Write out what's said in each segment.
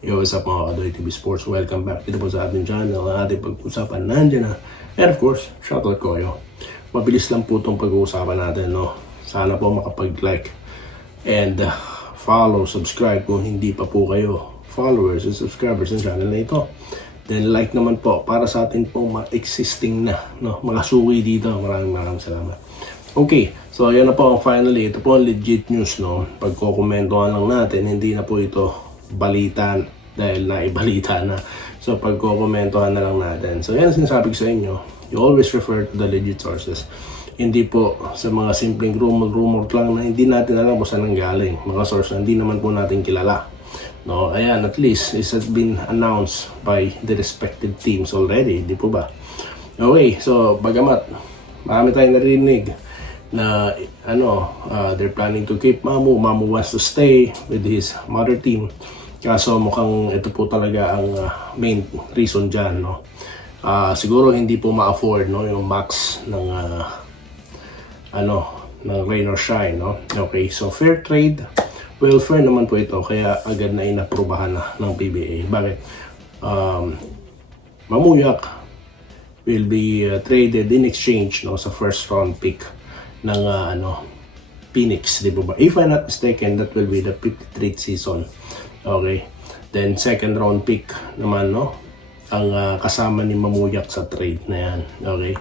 Yo, what's up mga Kadoy TV Sports? Welcome back dito po sa ating channel. Ang ating pag-usapan nandiyan na. And of course, shoutout ko kayo. Mabilis lang po itong pag-uusapan natin, no? Sana po makapag-like and follow, subscribe kung hindi pa po kayo followers and subscribers ng channel na ito. Then like naman po para sa atin pong mga existing na, no? Mga suki dito. Maraming salamat. Okay, so yan na po finally. Ito po ang legit news, no? Pagkokomentohan lang natin, hindi na po ito balitan dahil naibalita na. So pagkokomentohan na lang natin. So yan sinasabi ko sa inyo, you always refer to the legit sources. Hindi po sa mga simpleng rumor lang na hindi natin alam kung saan nanggaling. Mga source na hindi naman po natin kilala. No, ayan, at least it has been announced by the respective teams already, di po ba? Okay, so bagamat marami tayong narinig na they're planning to keep Mamu. Mamu wants to stay with his mother team. Kaso mukhang ito po talaga ang main reason dyan, no? Siguro hindi po ma-afford, no, yung max ng ng rain or shine, no? Okay, so fair trade. Well, fair naman po ito, kaya agad na inaprubahan na ng PBA. Bakit? Mamuyak will be traded in exchange, no, sa first round pick ng Phoenix, di ba? If I'm not mistaken, that will be the 53rd season. Okay. Then second round pick naman, no, ang kasama ni Mamuyak sa trade na yan. Okay.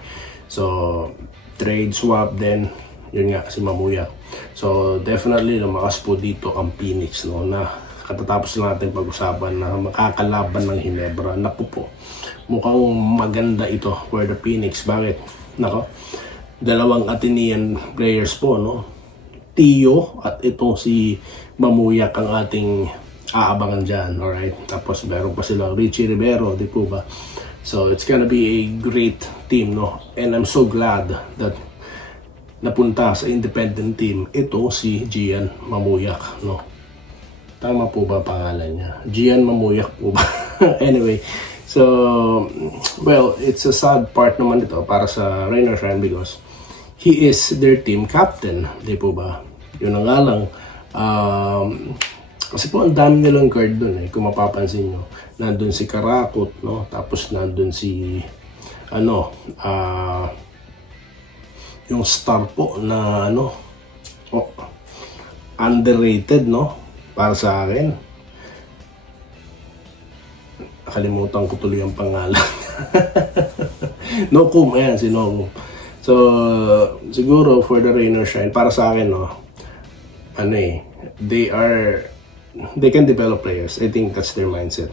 So trade swap then yun nga si Mamuyak. So definitely lumakas po dito ang Phoenix, no, na katatapos natin pag-usapan na makakalaban ng Ginebra. Naku po, mukhang maganda ito for the Phoenix. Bakit? Nako, dalawang Atenean players po, no? Tio at itong si Mamuyak ang ating aabangan dyan, alright? Tapos meron pa silang Richie Rivero, di po ba? So it's gonna be a great team, no? And I'm so glad that napunta sa independent team ito si Gian Mamuyak, no? Tama po ba pangalan niya? Gian Mamuyak po ba? Anyway, so well, it's a sad part naman ito para sa Rain or Shine because he is their team captain, di po ba? Yun na nga lang, kasi po ang dami nilang guard dun kung mapapansin nyo. Nandun si Karakot, no? Tapos nandun si yung star po na underrated, no? Para sa akin. Nakalimutan ko tuloy ang pangalan. Nokum, ayan si Nokum. So siguro for the Rain or Shine, para sa akin, no, they can develop players. I think that's their mindset.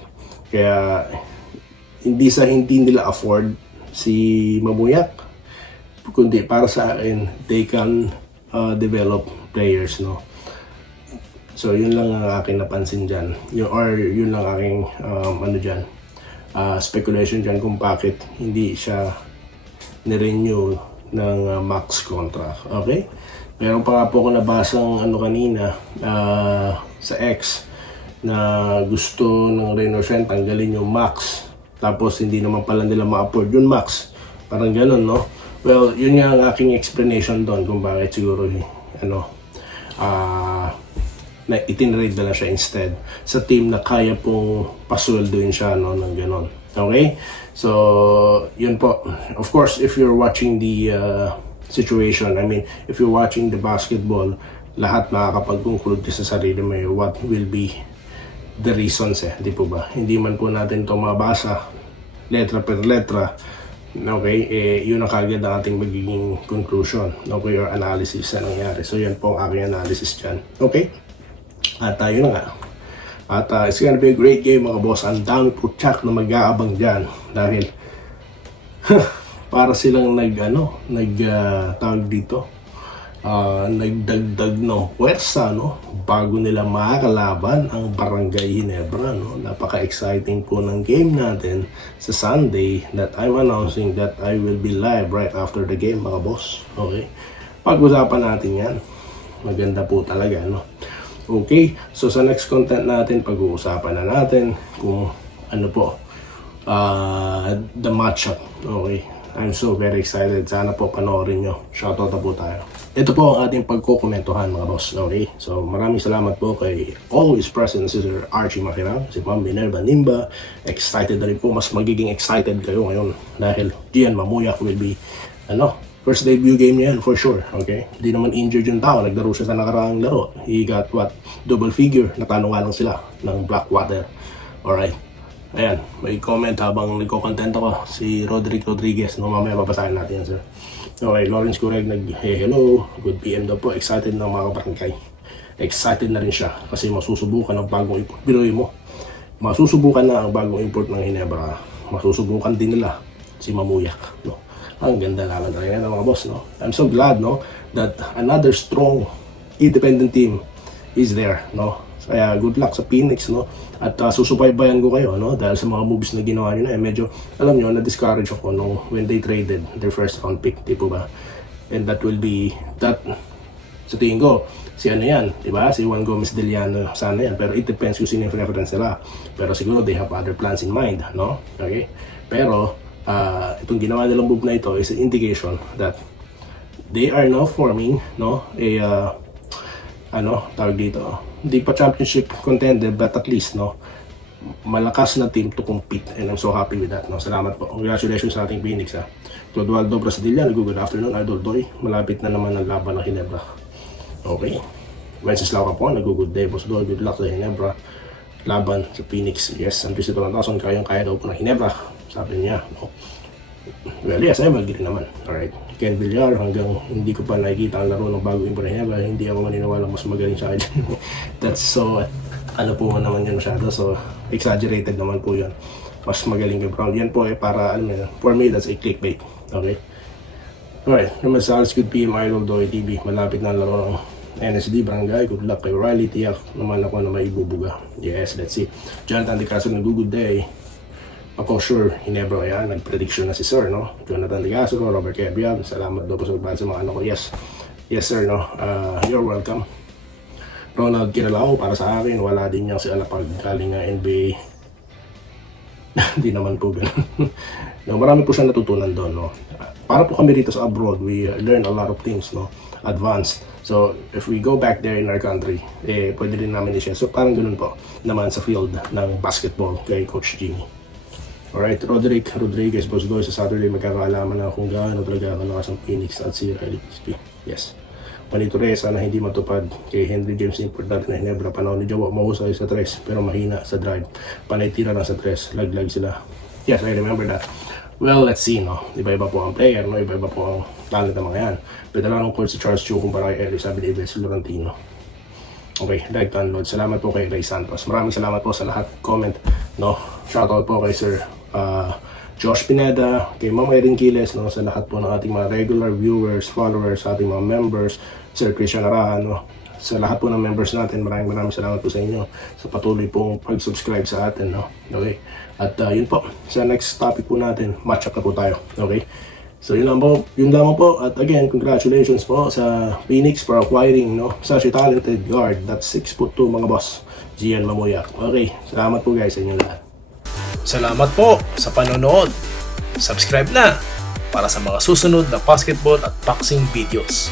Kaya hindi nila afford si Mamuyak, kundi para sa akin they can develop players, no. So yun lang ang aking napansin dyan, yun lang aking speculation dyan kung bakit hindi siya ni-renew ng max contract. Okay? Meron pa nga po ako nabasang kanina sa X na gusto ng Rain or Shine tanggalin yung max, tapos hindi naman pala nila ma-afford yung max, parang ganun, no? Well, yun nga ang aking explanation doon kung bakit siguro na itinrade na lang siya instead sa team na kaya pong pasweldoin siya, no, ng ganun. Okay? So yun po. Of course, if you're watching the situation, I mean, if you're watching the basketball, lahat makakapag-conclude sa sarili mo what will be the reasons, di po ba? Hindi man po natin ito mabasa letra per letra, okay, yun ang kagad ang ating magiging conclusion, okay, or analysis na nangyari. So yan po ang aking analysis dyan. Okay? At yun na nga. At it's gonna be a great game, mga boss. Ang dami po tsak na mag-aabang dyan dahil para silang tawag dito, nagdagdag ng puwersa, no, bago nila makakalaban ang Barangay Ginebra, no. Napaka-exciting po ng game natin sa Sunday that I'm announcing that I will be live right after the game, mga boss. Okay? Pag-usapan natin yan. Maganda po talaga, no. Okay, so sa next content natin, pag-uusapan na natin kung the matchup. Okay, I'm so very excited. Sana po panoorin nyo. Shoutout na po tayo. ito po ang ating pagkukomentuhan mga boss. Okay? So maraming salamat po kay always present si Sir Archie Makirang, si Ma'am Minerva Nimba. Excited na rin po. Mas magiging excited kayo ngayon dahil Gian Mamuyak will be first debut game niya yan for sure. Okay? Hindi naman injured yung tao. Naglaro siya sa nakaraang laro. He got double figure. Natalo nga lang sila ng Blackwater. Alright. Ayan, may comment habang nagko-content ako. Si Roderick Rodriguez. No, mamaya babasahin natin yan, sir. Okay, Lawrence Cureg hello, good PM daw po, excited na mga kabarangay. Excited na rin siya kasi masusubukan ang bagong import. Biruin mo, masusubukan na ang bagong import ng Ginebra. Masusubukan din nila si Mamuyak. No? Ang ganda naman talaga ng mga boss. No? I'm so glad that another strong independent team is there. No? Kaya good luck sa Phoenix, no? At susubaybayan ko kayo, no? Dahil sa mga moves na ginawa nila, medyo, alam nyo, na-discourage ako when they traded their first round pick, di po ba? And that will be, sa tingin ko, si ano yan, di ba? Si Juan Gomez Deliano, sana yan. Pero it depends kung sino yung preference nila. Pero siguro they have other plans in mind, no? Okay? Pero, itong ginawa nilang move na ito is an indication that they are now forming, no? Tawag dito, hindi pa championship contender but at least malakas na team to compete, and I'm so happy with that. Salamat po, congratulations sa ating Phoenix. Clodoaldo Brasadilla, good afternoon Idol Doy, malapit na naman ang laban ng Ginebra. Okay, Wenceslao po, good day Boss Doy, good luck sa Ginebra laban sa Phoenix. Yes, ang Visitor 1000 kaya daw po ng Ginebra, sabi niya. Well, yes, I agree naman. Alright, Ken Villar, hanggang hindi ko pa nakikita ang laro ng bago import na Ginebra, hindi ako maniniwala mas magaling sa akin. That's so, po naman yun masyado, so exaggerated naman po yun. Mas magaling yung Brown. Yan po para, for me, that's a clickbait. Okay? Alright, naman sa Alice Good PM Idol Doy TV, malapit na ang laro ng NSD Barangay. Good luck kay Riley, tiyak naman ako na maibubuga. Yes, let's see. Jonathan De Castro, good day. Ako sure, Ginebra kaya, nag-prediction na si Sir, no? Jonathan De Castro, Robert Kebiab, salamat daw po sa pagbasa sa mga ano ko. Yes, sir, no? You're welcome. Ronald Kiralao, para sa akin, wala din niya si Alapag galing ng NBA. Hindi naman po ganun. No, marami po siya natutunan doon, no? Para po kami rito sa abroad, we learn a lot of things, no? Advanced. So, if we go back there in our country, pwede din namin i-share. So, parang ganun po naman sa field ng basketball kay Coach Jimmy. Alright, Roderick Rodriguez, Boss Doy, sa Saturday magkakaalaman na kung gaano talaga kalakas ang Phoenix at si Riley Crispy. Yes. Manito Reyes, sana hindi matupad kay Henry James import natin na Ginebra. Panahon ni Jawa, mahusay sa tres, pero mahina sa drive. Panay tira lang sa tres, laglag sila. Yes, I remember that. Well, let's see, no? Iba-iba po ang player, no? Iba-iba po ang talent ng mga yan. Pwede lang ng coach si Charles Chu kumpara kay Eric, sabi ni Eves Laurentino. Okay, like to unload. Salamat po kay Ray Santos. Maraming salamat po sa lahat. Comment, no? Shoutout po kay Sir Josh Pineda, kay Ma'am Erin Quiles, no? Sa lahat po ng ating mga regular viewers, followers, sa ating mga members, Sir Christian Arahan, no? Sa lahat po ng members natin, maraming salamat po sa inyo sa patuloy pong pag-subscribe sa atin, no? Okay? At yun po, sa next topic po natin, match up na po tayo. Okay? So yun lamang po. At again, congratulations po sa Phoenix for acquiring, no, such a talented guard. That's 6'2" mga boss, Gian Mamuyak. Okay, salamat po guys sa inyo lahat. Salamat po sa panonood. Subscribe na para sa mga susunod na basketball at boxing videos.